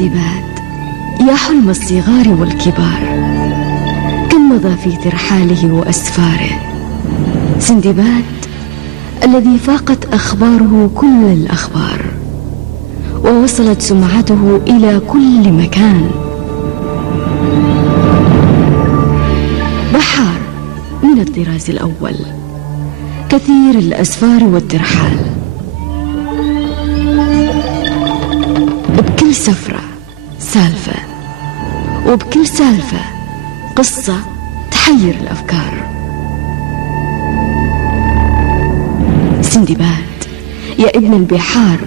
سندباد يا حلم الصغار والكبار، كم مضى في ترحاله وأسفاره. سندباد الذي فاقت أخباره كل الأخبار، ووصلت سمعته إلى كل مكان. بحار من الطراز الأول، كثير الأسفار والترحال، بكل سفرة سالفة، وبكل سالفة قصة تحير الأفكار. سندباد يا ابن البحار،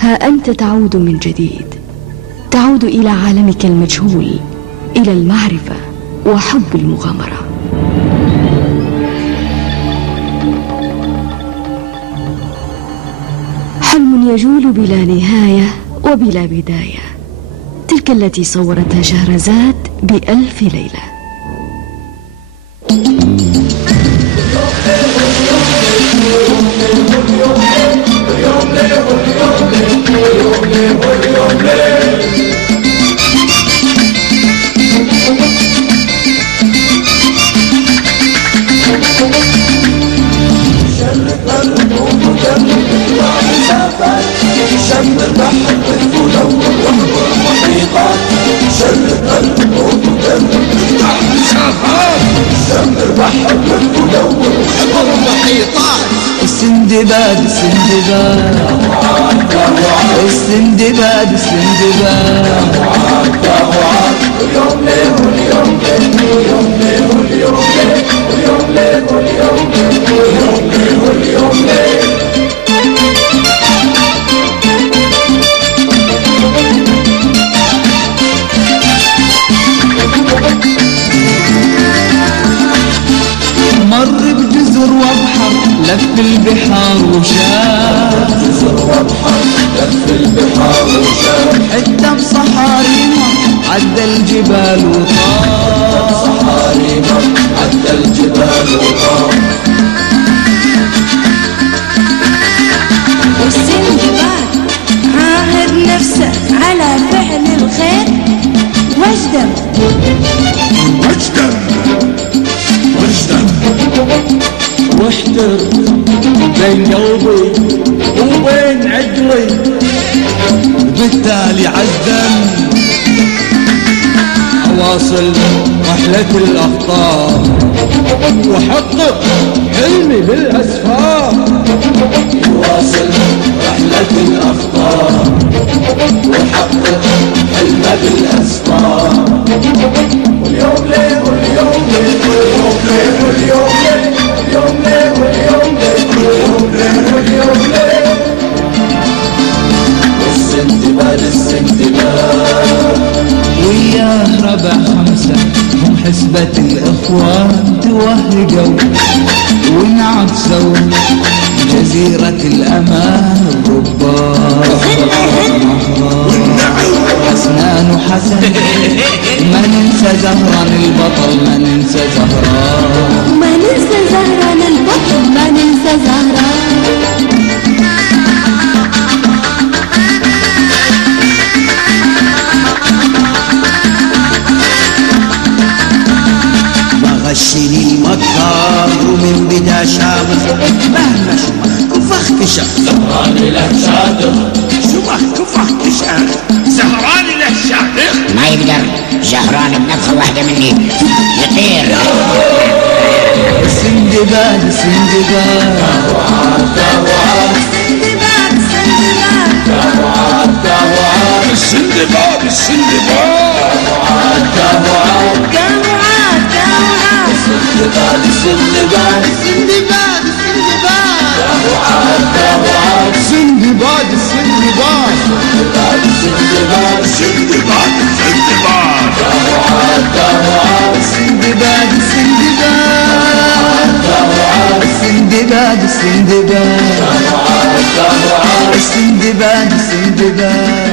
ها أنت تعود من جديد، تعود إلى عالمك المجهول، إلى المعرفة وحب المغامرة. حلم يجول بلا نهاية وبلا بداية، تلك التي صورتها شهرزاد ب1000 ليلة. السندباد السندباد السندباد السندباد، واليوم ليه واليوم ليه واليوم ليه واليوم ليه واليوم ليه واليوم ليه واليوم ليه. مر بجزر وبحر، لف البحار وشاف، جزر وبحر لف البحار وشاف، حتى بصحارينا عدى الجبال وطار، بصحارينا عدى الجبال وطار. والسندباد عاهد نفسه على فعل الخير، واجدم واجدم واجدم واحتر بين قلبي وبين عقلي، وبالتالي عزم أواصل رحلة الأخطار، وحقق حلمي بالأسفار. واصل رحلة الأخطار، وحقق حلمي بالأسفار. واليوم ليه واليوم ليه واليوم ليه واليوم ليه واليوم ليه واليوم ليه واليوم ليه واليوم ليه. والسندباد السندباد وياه ربع خمسة، هم حسبة الإخوان توهقوا ونعكسوا جزيرة الأمان الرباط. حسنان وحسن ما ننسى زهران البطل، ما ننسى زهران، ما ننسى زهران البطل، ما ننسى زهران. غشني المكار ومن بدا شامخ، مهما شمخ كفخ كشخ، زهراني له شادخ، شمخ كفخ كشخ، زهراني له شادخ. ما يقدر زهران بنفخة واحدة مني يطير. السندباد السندباد السندباد السندباد السندباد السندباد السندباد السندباد السندباد السندباد السندباد السندباد السندباد السندباد السندباد السندباد السندباد السندباد